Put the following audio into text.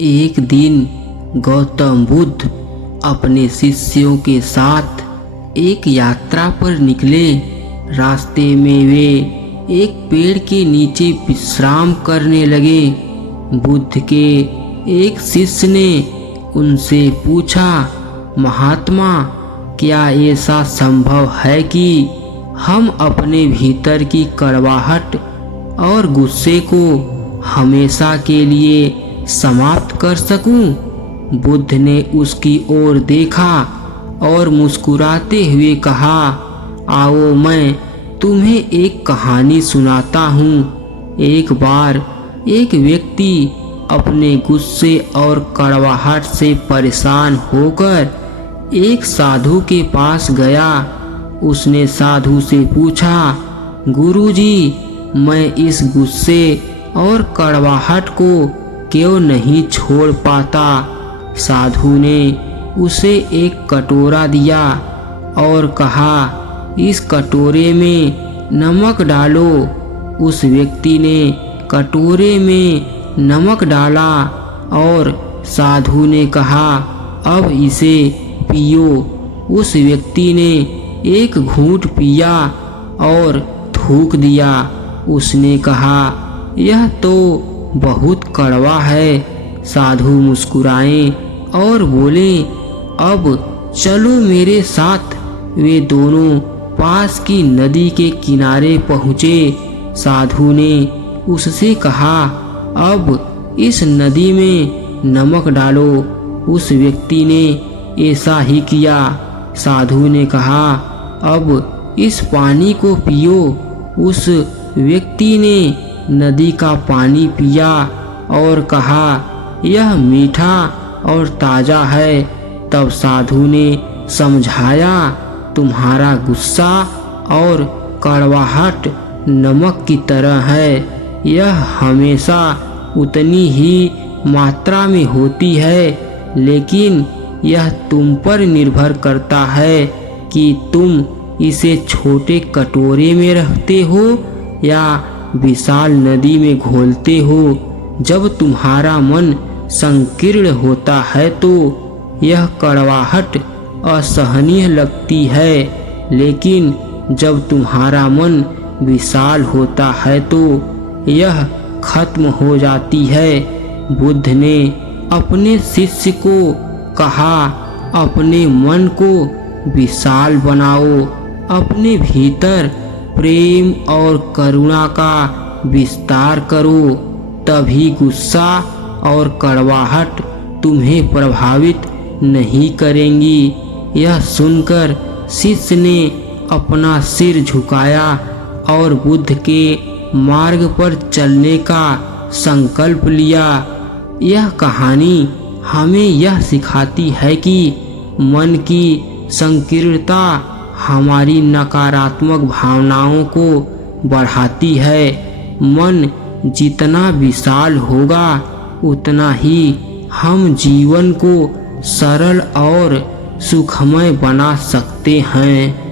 एक दिन गौतम बुद्ध अपने शिष्यों के साथ एक यात्रा पर निकले। रास्ते में वे एक पेड़ के नीचे विश्राम करने लगे। बुद्ध के एक शिष्य ने उनसे पूछा, महात्मा, क्या ऐसा संभव है कि हम अपने भीतर की कड़वाहट और गुस्से को हमेशा के लिए समाप्त कर सकूं? बुद्ध ने उसकी ओर देखा और मुस्कुराते हुए कहा, आओ मैं तुम्हें एक कहानी सुनाता हूँ। एक बार एक व्यक्ति अपने गुस्से और कड़वाहट से परेशान होकर एक साधु के पास गया। उसने साधु से पूछा, गुरुजी, मैं इस गुस्से और कड़वाहट को क्यों नहीं छोड़ पाता? साधु ने उसे एक कटोरा दिया और कहा, इस कटोरे में नमक डालो। उस व्यक्ति ने कटोरे में नमक डाला और साधु ने कहा, अब इसे पियो। उस व्यक्ति ने एक घूंट पिया और थूक दिया। उसने कहा, यह तो बहुत कड़वा है। साधु मुस्कुराए और बोले, अब चलो मेरे साथ। वे दोनों पास की नदी के किनारे पहुँचे। साधु ने उससे कहा, अब इस नदी में नमक डालो। उस व्यक्ति ने ऐसा ही किया। साधु ने कहा, अब इस पानी को पियो। उस व्यक्ति ने नदी का पानी पिया और कहा, यह मीठा और ताज़ा है। तब साधु ने समझाया, तुम्हारा गुस्सा और कड़वाहट नमक की तरह है। यह हमेशा उतनी ही मात्रा में होती है, लेकिन यह तुम पर निर्भर करता है कि तुम इसे छोटे कटोरे में रखते हो या विशाल नदी में घोलते हो। जब तुम्हारा मन संकीर्ण होता है तो यह कड़वाहट असहनीय लगती है, लेकिन जब तुम्हारा मन विशाल होता है तो यह खत्म हो जाती है। बुद्ध ने अपने शिष्य को कहा, अपने मन को विशाल बनाओ। अपने भीतर प्रेम और करुणा का विस्तार करो, तभी गुस्सा और कड़वाहट तुम्हें प्रभावित नहीं करेंगी। यह सुनकर शिष्य ने अपना सिर झुकाया और बुद्ध के मार्ग पर चलने का संकल्प लिया। यह कहानी हमें यह सिखाती है कि मन की संकीर्णता हमारी नकारात्मक भावनाओं को बढ़ाती है। मन जितना विशाल होगा, उतना ही हम जीवन को सरल और सुखमय बना सकते हैं।